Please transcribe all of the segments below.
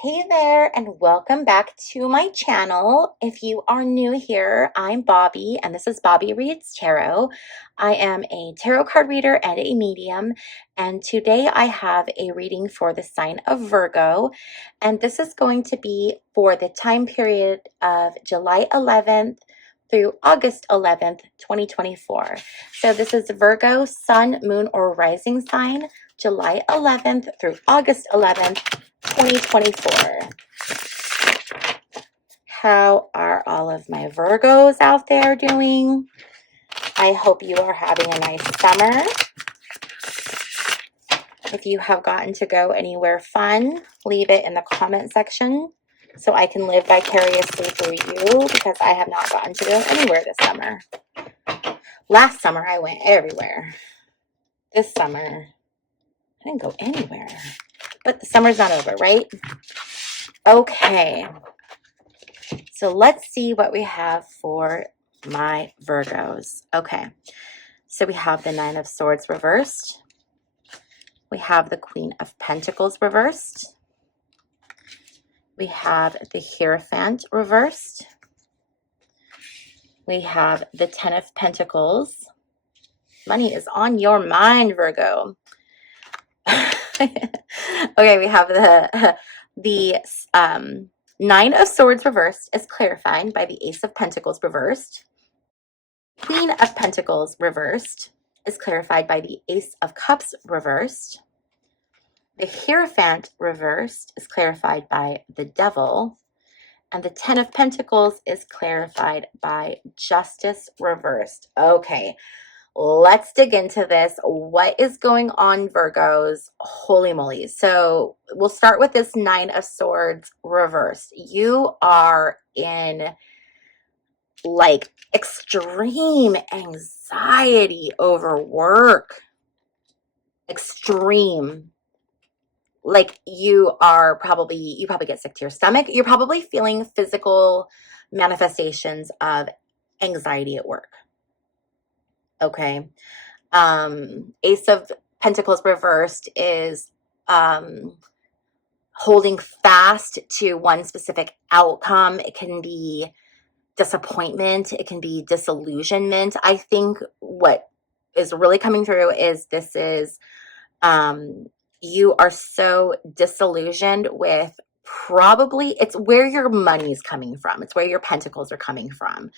Hey there, and welcome back to my channel. If you are new here, I'm Bobbie, and this is Bobbie Reads Tarot. I am a tarot card reader and a medium, and today I have a reading for the sign of Virgo, and this is going to be for the time period of July 11th through August 11th, 2024. So this is Virgo, Sun, Moon, or Rising sign, July 11th through August 11th, 2024. How are all of my Virgos out there doing? I hope you are having a nice summer. If you have gotten to go anywhere fun, leave it in the comment section so I can live vicariously through you, because I have not gotten to go anywhere this summer. Last summer I went everywhere. This summer I didn't go anywhere. But the summer's not over, right? Okay. So let's see what we have for my Virgos. Okay, so we have the Nine of Swords reversed. We have the Queen of Pentacles reversed. We have the Hierophant reversed. We have the Ten of Pentacles. Money is on your mind, Virgo. Okay, we have the Nine of Swords reversed is clarified by the Ace of Pentacles reversed. Queen of Pentacles reversed is clarified by the Ace of Cups reversed. The Hierophant reversed is clarified by the Devil. And the Ten of Pentacles is clarified by Justice reversed. Okay, let's dig into this. What is going on, Virgos? Holy moly. So we'll start with this Nine of Swords reversed. You are in like extreme anxiety over work. Extreme. Like you probably get sick to your stomach. You're probably feeling physical manifestations of anxiety at work. Okay. Ace of Pentacles reversed is holding fast to one specific outcome. It can be disappointment. It can be disillusionment. I think what is really coming through is this is you are so disillusioned with it's where your money is coming from. It's where your pentacles are coming from.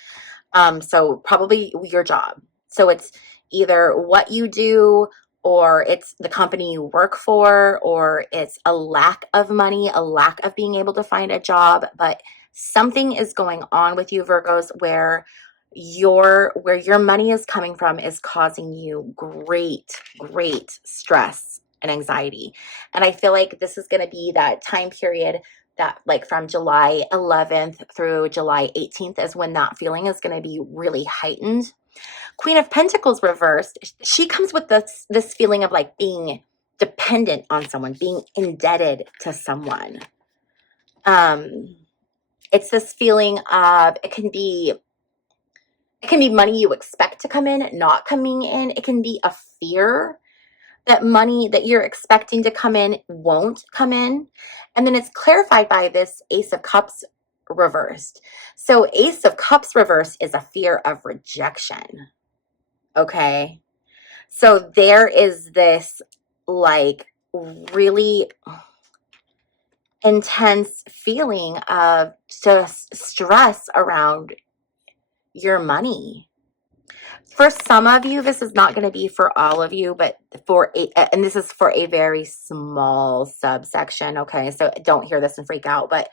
So probably your job. So it's either what you do, or it's the company you work for, or it's a lack of money, a lack of being able to find a job. But something is going on with you, Virgos, where your money is coming from is causing you great stress and anxiety. And I feel like this is going to be that time period that like from July 11th through July 18th is when that feeling is going to be really heightened. Queen of Pentacles reversed, she comes with this feeling of like being dependent on someone, being indebted to someone. It's this feeling of it can be money you expect to come in, not coming in. It can be a fear that money that you're expecting to come in won't come in. And then it's clarified by this Ace of Cups reversed. So Ace of Cups reversed is a fear of rejection. Okay. So there is this like really intense feeling of just stress around your money. For some of you, this is not going to be for all of you, but and this is for a very small subsection. Okay. So don't hear this and freak out, but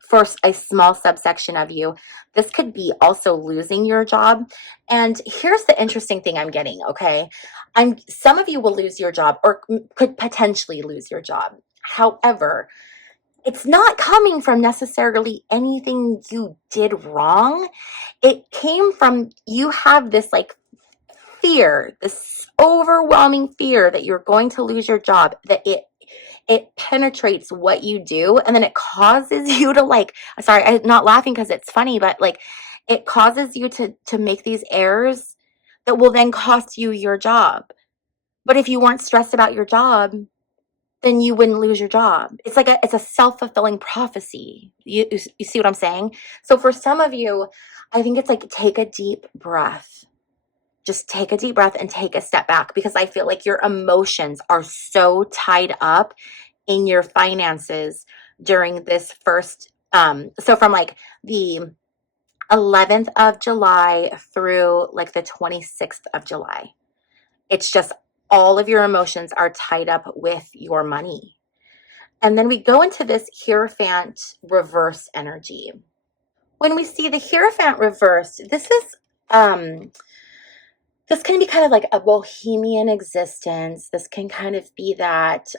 for a small subsection of you, this could be also losing your job. And here's the interesting thing I'm getting. Okay. Some of you will lose your job or could potentially lose your job. However, it's not coming from necessarily anything you did wrong. It came from you have this like fear, this overwhelming fear that you're going to lose your job, that it penetrates what you do, and then it causes you to like, sorry, I'm not laughing because it's funny, but like it causes you to make these errors that will then cost you your job. But if you weren't stressed about your job, then you wouldn't lose your job. It's like it's a self-fulfilling prophecy. You see what I'm saying? So for some of you, I think it's like take a deep breath. Just take a deep breath and take a step back, because I feel like your emotions are so tied up in your finances during this first so from like the 11th of July through like the 26th of July. It's just all of your emotions are tied up with your money. And then we go into this Hierophant reverse energy. When we see the Hierophant reversed, this can be kind of like a bohemian existence. This can kind of be that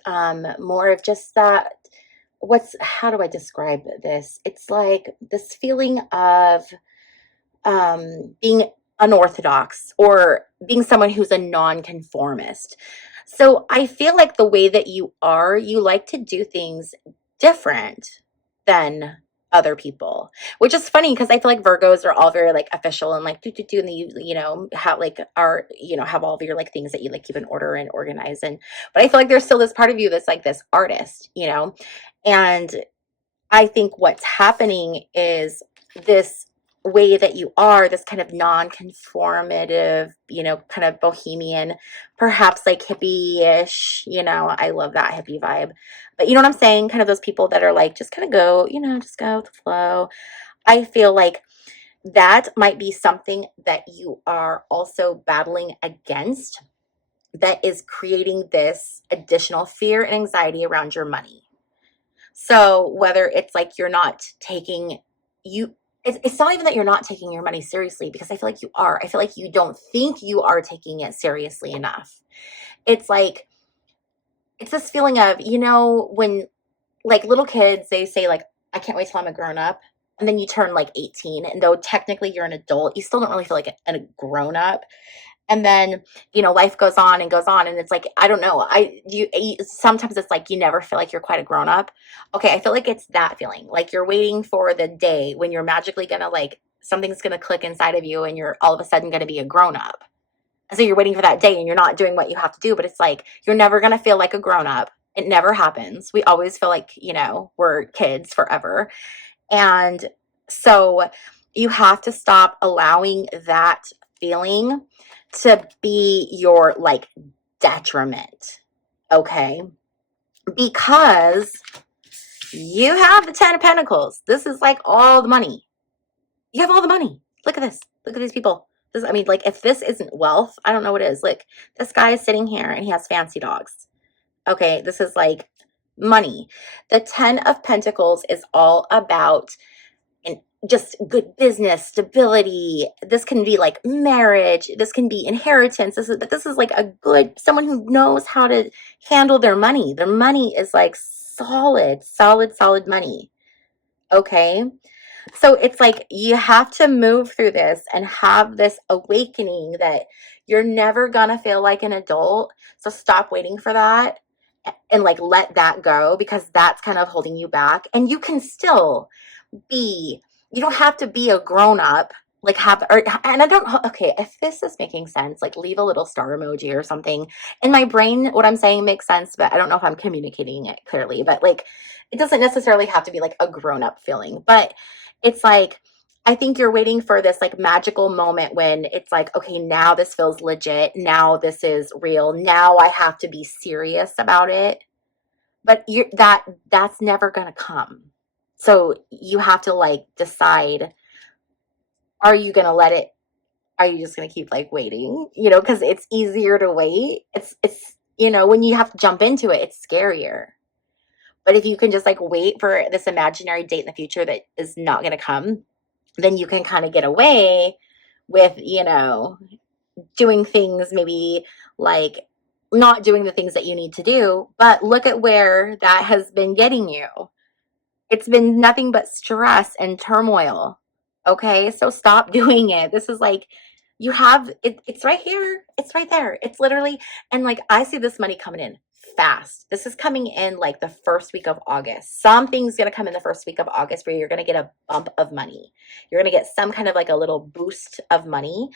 more of just that. How do I describe this? It's like this feeling of being unorthodox or being someone who's a nonconformist. So I feel like the way that you like to do things different than other people, which is funny because I feel like Virgos are all very like official and like do and have like have all of your like things that you like keep in order and organize. And but I feel like there's still this part of you that's like this artist, and I think what's happening is this way that you are, this kind of non-conformative, kind of bohemian, perhaps like hippie-ish, I love that hippie vibe. But you know what I'm saying? Kind of those people that are like, just kind of go, just go with the flow. I feel like that might be something that you are also battling against, that is creating this additional fear and anxiety around your money. So whether it's like you're not taking it's not even that you're not taking your money seriously, because I feel like you are. I feel like you don't think you are taking it seriously enough. It's like, it's this feeling of, when like little kids, they say like, I can't wait till I'm a grown up. And then you turn like 18, and though technically you're an adult, you still don't really feel like a grown up. And then, life goes on and goes on. And it's like, I don't know. Sometimes it's like, you never feel like you're quite a grown up. Okay. I feel like it's that feeling. Like you're waiting for the day when you're magically going to like, something's going to click inside of you and you're all of a sudden going to be a grown up. And so you're waiting for that day and you're not doing what you have to do, but it's like, you're never going to feel like a grown up. It never happens. We always feel like, we're kids forever. And so you have to stop allowing that feeling to be your like detriment, okay? Because you have the 10 of Pentacles. This is like all the money. You have all the money. Look at this. Look at these people. Like if this isn't wealth, I don't know what is. Like this guy is sitting here and he has fancy dogs. Okay, this is like money. The 10 of Pentacles is all about just good business, stability. This can be like marriage. This can be inheritance. This is like someone who knows how to handle their money. Their money is like solid money. Okay. So it's like you have to move through this and have this awakening that you're never gonna feel like an adult. So stop waiting for that and like let that go, because that's kind of holding you back. And you can still you don't have to be a grown up, like okay, if this is making sense, like leave a little star emoji or something. In my brain, what I'm saying makes sense, but I don't know if I'm communicating it clearly. But like, it doesn't necessarily have to be like a grown up feeling, but it's like, I think you're waiting for this like magical moment when it's like, okay, now this feels legit. Now this is real. Now I have to be serious about it. But that's never going to come. So you have to like decide, are you going to let it, are you just going to keep like waiting, because it's easier to wait. It's, when you have to jump into it, it's scarier. But if you can just like wait for this imaginary date in the future that is not going to come, then you can kind of get away with, doing things maybe like not doing the things that you need to do. But look at where that has been getting you. It's been nothing but stress and turmoil. Okay, so stop doing it. This is like, you have it, it's right here. It's right there. It's literally, and like, I see this money coming in fast. This is coming in like the first week of August. Something's going to come in the first week of August where you're going to get a bump of money. You're going to get some kind of like a little boost of money.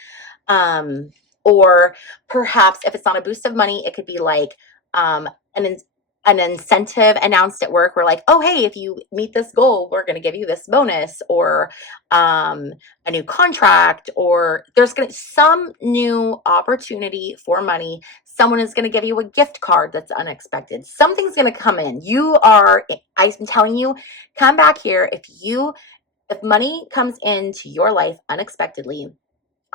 Or perhaps if it's not a boost of money, it could be like, an incentive announced at work. We're like, oh, hey, if you meet this goal, we're going to give you this bonus, or a new contract, or there's going to some new opportunity for money. Someone is going to give you a gift card that's unexpected. Something's going to come in. I'm telling you, come back here. If money comes into your life unexpectedly,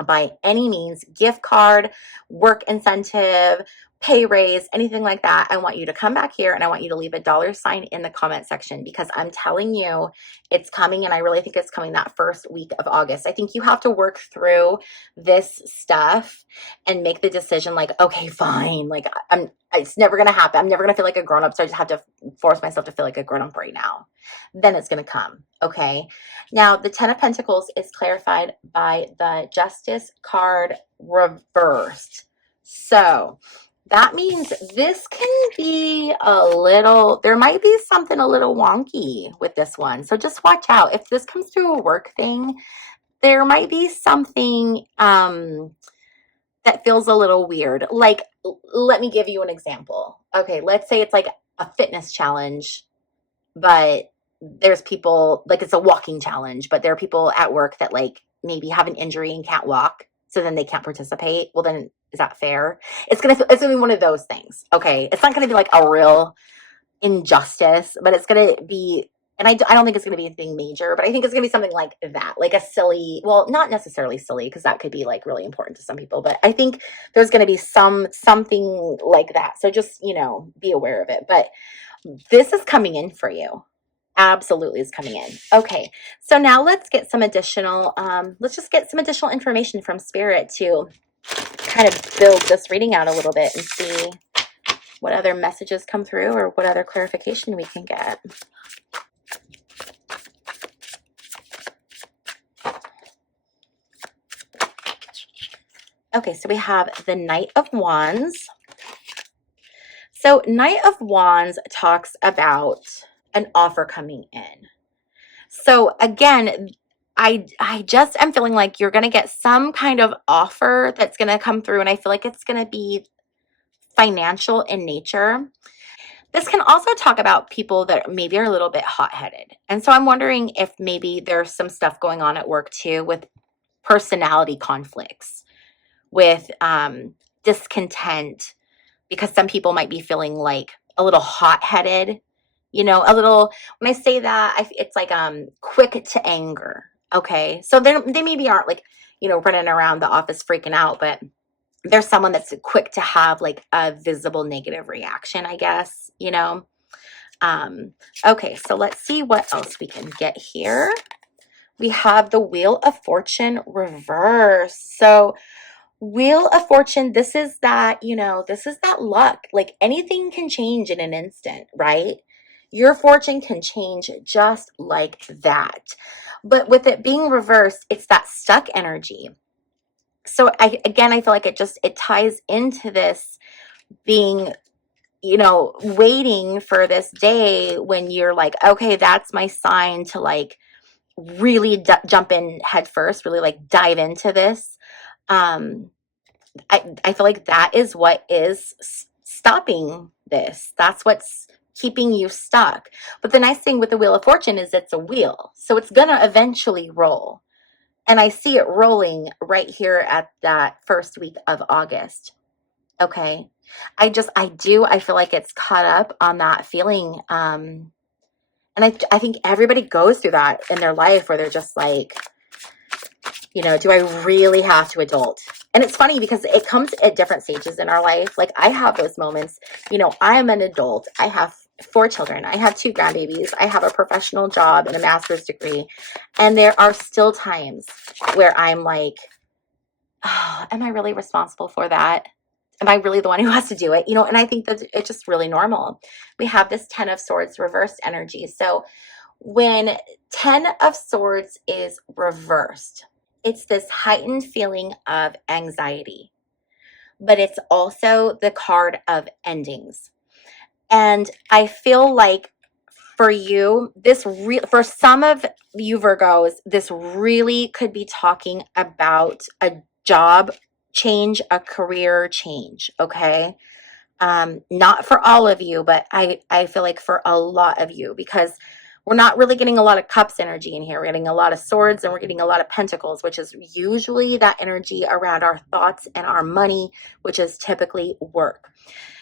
by any means, gift card, work incentive, pay raise, anything like that, I want you to come back here and I want you to leave a $sign in the comment section, because I'm telling you it's coming, and I really think it's coming that first week of August. I think you have to work through this stuff and make the decision like, okay, fine, like it's never going to happen. I'm never going to feel like a grown up, so I just have to force myself to feel like a grown up right now. Then it's going to come. Okay. Now, the Ten of Pentacles is clarified by the Justice card reversed. So that means this can be there might be something a little wonky with this one. So just watch out. If this comes through a work thing, there might be something that feels a little weird. Like, let me give you an example. Okay, let's say it's like a fitness challenge, but there's people, like it's a walking challenge, but there are people at work that like maybe have an injury and can't walk, so then they can't participate. Well, then is that fair? It's gonna be one of those things. Okay, it's not gonna be like a real injustice, but it's gonna be, and I don't think it's gonna be anything major, but I think it's gonna be something like that, like a silly, well, not necessarily silly, because that could be like really important to some people, but I think there's gonna be something like that. So just, be aware of it. But this is coming in for you. Absolutely is coming in. Okay, so now let's get some additional, let's just get some additional information from Spirit to kind of build this reading out a little bit and see what other messages come through or what other clarification we can get. Okay, so we have the Knight of Wands. So Knight of Wands talks about an offer coming in. So again, I just am feeling like you're going to get some kind of offer that's going to come through, and I feel like it's going to be financial in nature. This can also talk about people that maybe are a little bit hot-headed. And so I'm wondering if maybe there's some stuff going on at work too with personality conflicts, with discontent, because some people might be feeling like a little hot-headed, a little, when I say that, it's like quick to anger. Okay, so they maybe aren't like, running around the office freaking out, but there's someone that's quick to have like a visible negative reaction, I guess, okay, so let's see what else we can get here. We have the Wheel of Fortune reverse. So Wheel of Fortune, this is that, this is that luck. Like anything can change in an instant, right? Your fortune can change just like that. But with it being reversed, it's that stuck energy. So I feel like it ties into this being, waiting for this day when you're like, okay, that's my sign to like really jump in head first, really like dive into this. I feel like that is what is stopping this. That's what's keeping you stuck. But the nice thing with the Wheel of Fortune is it's a wheel, so it's gonna eventually roll. And I see it rolling right here at that first week of August. Okay. I feel like it's caught up on that feeling. And I think everybody goes through that in their life where they're just like, do I really have to adult? And it's funny because it comes at different stages in our life. Like I have those moments, I am an adult. I have 4 children. I have 2 grandbabies. I have a professional job and a master's degree. And there are still times where I'm like, oh, am I really responsible for that? Am I really the one who has to do it? And I think that it's just really normal. We have this 10 of Swords reversed energy. So when 10 of Swords is reversed, it's this heightened feeling of anxiety, but it's also the card of endings. And I feel like for you, for some of you Virgos, this really could be talking about a job change, a career change. Okay. Not for all of you, but I feel like for a lot of you, because we're not really getting a lot of cups energy in here. We're getting a lot of swords and we're getting a lot of pentacles, which is usually that energy around our thoughts and our money, which is typically work.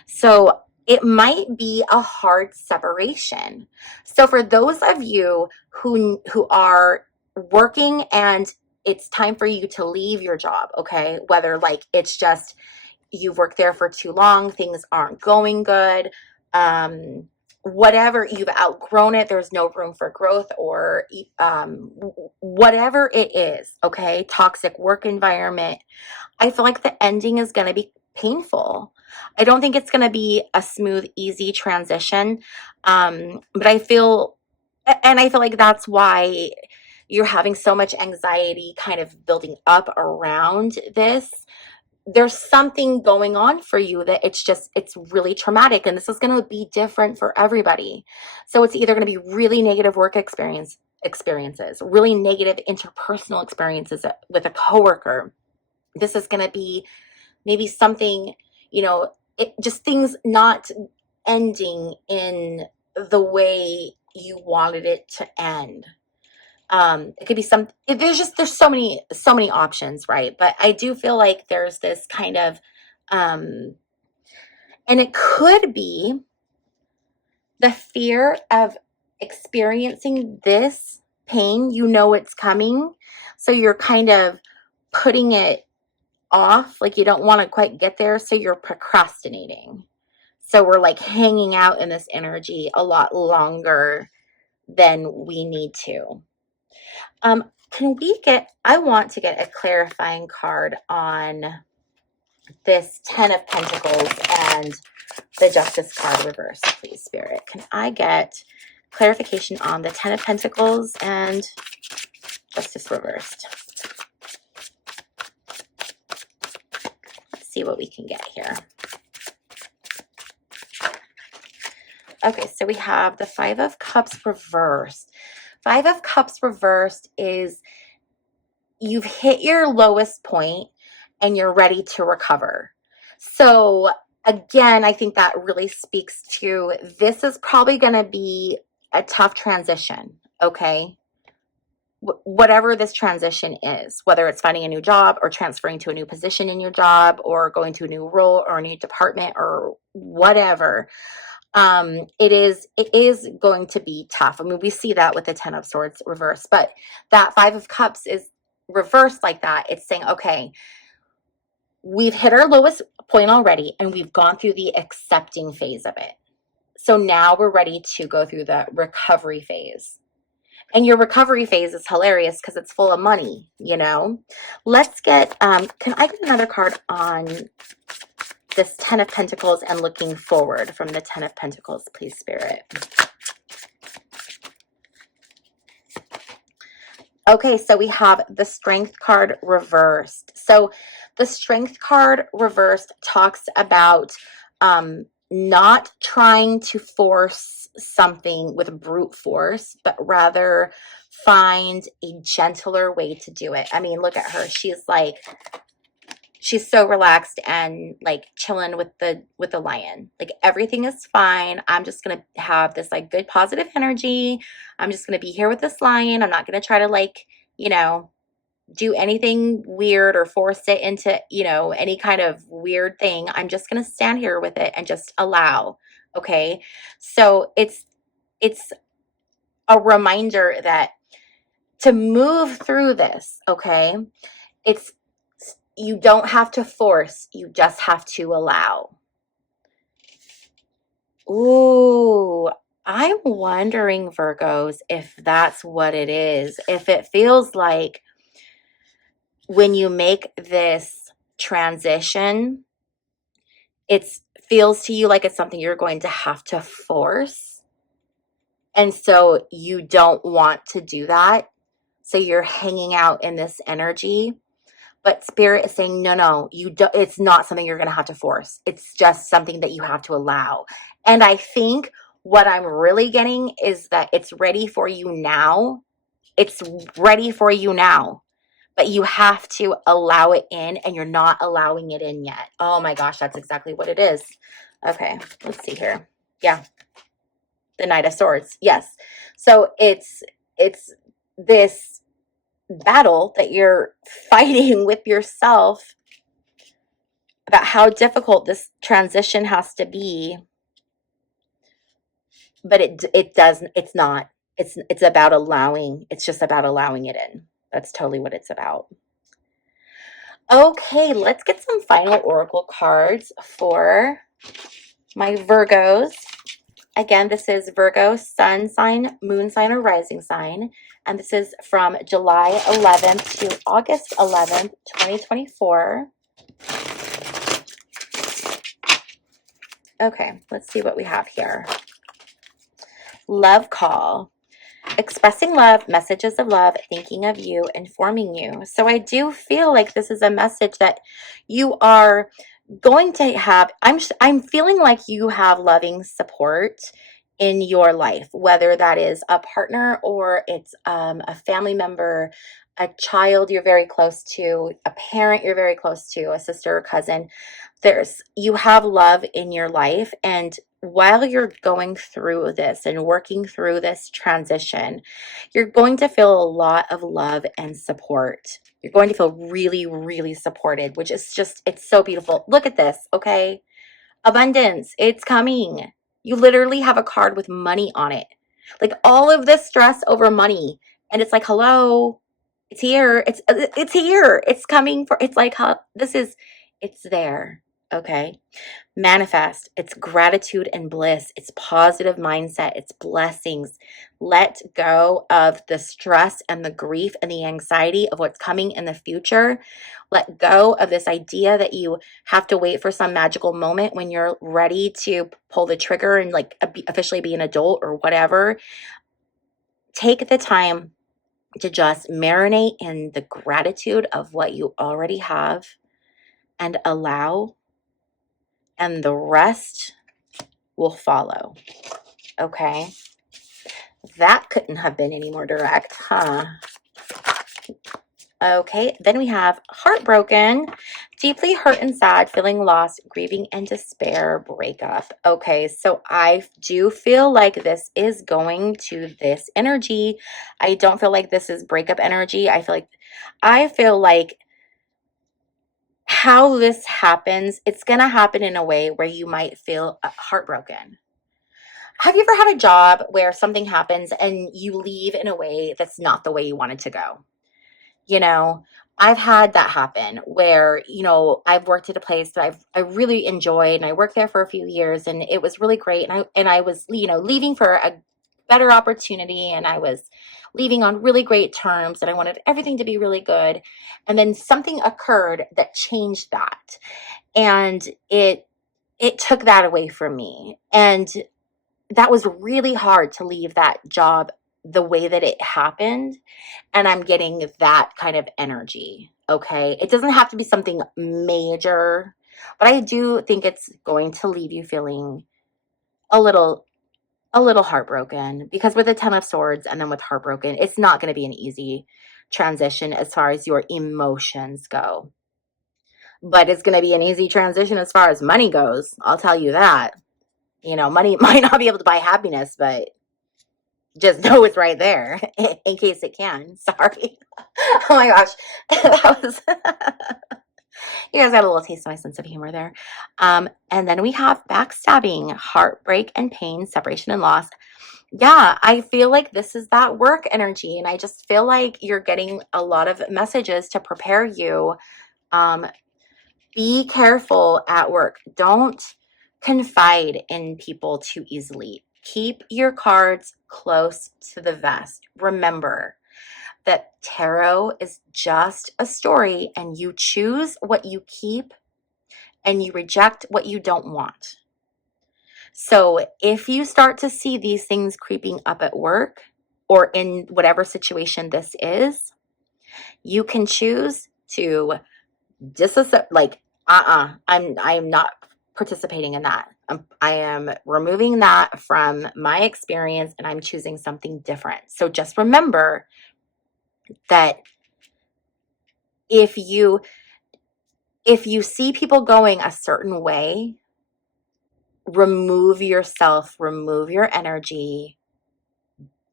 So it might be a hard separation. So for those of you who are working and it's time for you to leave your job, okay? Whether like it's just you've worked there for too long, things aren't going good, whatever, you've outgrown it, there's no room for growth, or whatever it is, okay? Toxic work environment. I feel like the ending is going to be painful. I don't think it's going to be a smooth, easy transition. But I feel like that's why you're having so much anxiety kind of building up around this. There's something going on for you that it's really traumatic, and this is going to be different for everybody. So it's either going to be really negative work experiences, really negative interpersonal experiences with a coworker. This is going to be maybe something, just things not ending in the way you wanted it to end. It could be there's so many options, right? But I do feel like there's this kind of, and it could be the fear of experiencing this pain. It's coming. So you're kind of putting it off, like you don't want to quite get there. So you're procrastinating. So we're like hanging out in this energy a lot longer than we need to. I want to get a clarifying card on this Ten of Pentacles and the Justice card reverse, please, Spirit. Can I get clarification on the Ten of Pentacles and Justice reversed? Let's see what we can get here. Okay, so we have the Five of Cups reversed. Five of Cups reversed is you've hit your lowest point and you're ready to recover. So again, I think that really speaks to this is probably going to be a tough transition, okay? Whatever this transition is, whether it's finding a new job or transferring to a new position in your job or going to a new role or a new department or whatever, it is going to be tough. I mean, we see that with the Ten of Swords reverse, but that Five of Cups is reversed like that. It's saying, okay, we've hit our lowest point already and we've gone through the accepting phase of it. So now we're ready to go through the recovery phase. And your recovery phase is hilarious because it's full of money, Let's get, can I get another card on this Ten of Pentacles and looking forward from the Ten of Pentacles, please, Spirit? Okay, so we have the Strength card reversed. So the Strength card reversed talks about not trying to force something with brute force, but rather find a gentler way to do it. I mean, look at her. She's so relaxed and like chilling with the lion. Like everything is fine. I'm just going to have this like good positive energy. I'm just going to be here with this lion. I'm not going to try to do anything weird or force it into, any kind of weird thing. I'm just going to stand here with it and just allow. Okay. So it's a reminder that to move through this, okay, you don't have to force, you just have to allow. Ooh, I'm wondering, Virgos, if that's what it is. If it feels like when you make this transition, it feels to you like it's something you're going to have to force. And so you don't want to do that. So you're hanging out in this energy. But Spirit is saying, no, it's not something you're going to have to force. It's just something that you have to allow. And I think what I'm really getting is that it's ready for you now. It's ready for you now. But you have to allow it in, and you're not allowing it in yet. Oh my gosh, that's exactly what it is. Okay, let's see here. Yeah, the Knight of Swords. Yes. So it's this battle that you're fighting with yourself about how difficult this transition has to be, but it's not. It's about allowing. It's just about allowing it in. That's totally what it's about. Okay, let's get some final oracle cards for my Virgos. Again, this is Virgo sun sign, moon sign, or rising sign. And this is from July 11th to August 11th, 2024. Okay, let's see what we have here. Love call. Expressing love, messages of love, thinking of you, informing you. So I do feel like this is a message that you are going to have. I'm feeling like you have loving support in your life, whether that is a partner or it's a family member, a child you're very close to, a parent you're very close to, a sister or cousin. You have love in your life, and while you're going through this and working through this transition, you're going to feel a lot of love and support. You're going to feel really, really supported, which is just, it's so beautiful. Look at this, okay? Abundance, it's coming. You literally have a card with money on it. Like all of this stress over money. And it's like, hello, it's here. It's here. It's coming for, it's like, it's there. Okay. Manifest. It's gratitude and bliss. It's positive mindset. It's blessings. Let go of the stress and the grief and the anxiety of what's coming in the future. Let go of this idea that you have to wait for some magical moment when you're ready to pull the trigger and like officially be an adult or whatever. Take the time to just marinate in the gratitude of what you already have and allow, and the rest will follow. Okay. That couldn't have been any more direct, huh? Okay, then we have heartbroken, deeply hurt and sad, feeling lost, grieving and despair, breakup. Okay, so I do feel like this is going to this energy. I don't feel like this is breakup energy. I feel like how this happens, it's going to happen in a way where you might feel heartbroken. Have you ever had a job where something happens and you leave in a way that's not the way you wanted to go? You know, I've had that happen where, I've worked at a place that I really enjoyed, and I worked there for a few years, and it was really great. And I was, leaving for a better opportunity, and I was leaving on really great terms, and I wanted everything to be really good. And then something occurred that changed that. And it took that away from me. And that was really hard to leave that job the way that it happened. And I'm getting that kind of energy. Okay. It doesn't have to be something major, but I do think it's going to leave you feeling a little heartbroken, because with the 10 of Swords and then with heartbroken, it's not going to be an easy transition as far as your emotions go. But it's going to be an easy transition as far as money goes. I'll tell you that. Money might not be able to buy happiness, but just know it's right there in case it can. Sorry. Oh my gosh. That was you guys got a little taste of my sense of humor there. And then we have backstabbing, heartbreak and pain, separation and loss. Yeah, I feel like this is that work energy. And I just feel like you're getting a lot of messages to prepare you. Be careful at work. Don't confide in people too easily. Keep your cards close to the vest. Remember that tarot is just a story, and you choose what you keep and you reject what you don't want. So if you start to see these things creeping up at work or in whatever situation this is, you can choose to disassociate, like, I'm not participating in that. I am removing that from my experience, and I'm choosing something different. So just remember that if you see people going a certain way, remove yourself, remove your energy,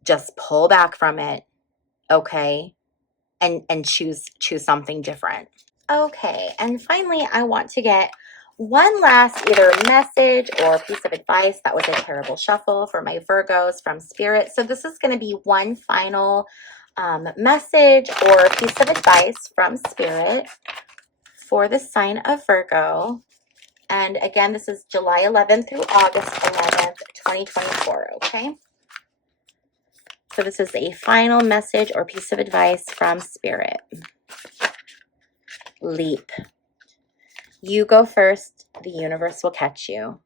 just pull back from it, okay? And choose something different. Okay, and finally, I want to get one last either message or piece of advice. That was a terrible shuffle for my Virgos from Spirit. So this is going to be one final message or piece of advice from Spirit for the sign of Virgo. And again, this is July 11th through August 11th, 2024, okay? So this is a final message or piece of advice from Spirit. Leap. You go first, the universe will catch you.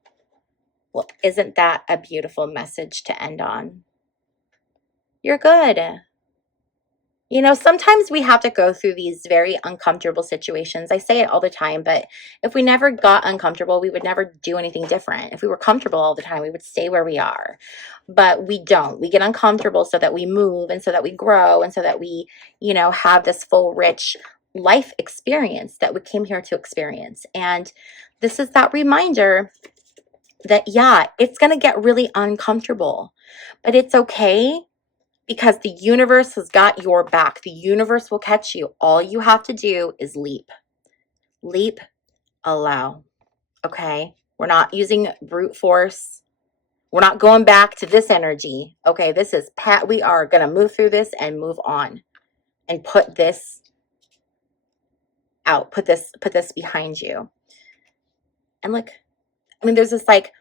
Well, isn't that a beautiful message to end on? You're good. You know, sometimes we have to go through these very uncomfortable situations. I say it all the time, but if we never got uncomfortable, we would never do anything different. If we were comfortable all the time, we would stay where we are. But we don't. We get uncomfortable so that we move and so that we grow and so that we, you know, have this full, rich life experience that we came here to experience. And this is that reminder that, yeah, it's going to get really uncomfortable, but it's okay. Because the universe has got your back. The universe will catch you. All you have to do is leap. Leap, allow. Okay? We're not using brute force. We're not going back to this energy. Okay, this is Pat. We are going to move through this and move on and put this out. Put this behind you. And look, I mean, there's this like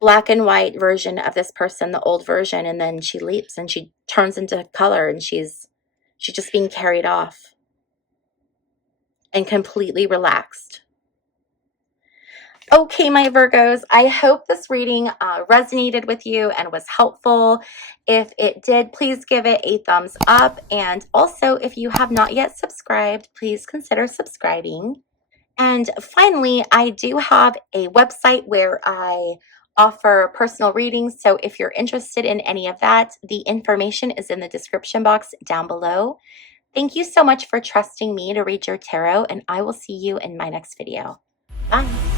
black and white version of this person, the old version, and then she leaps and she turns into color and she's just being carried off and completely relaxed. Okay, my Virgos, I hope this reading resonated with you and was helpful. If it did, please give it a thumbs up. And also, if you have not yet subscribed, please consider subscribing. And finally, I do have a website where I offer personal readings. So if you're interested in any of that, the information is in the description box down below. Thank you so much for trusting me to read your tarot, and I will see you in my next video. Bye.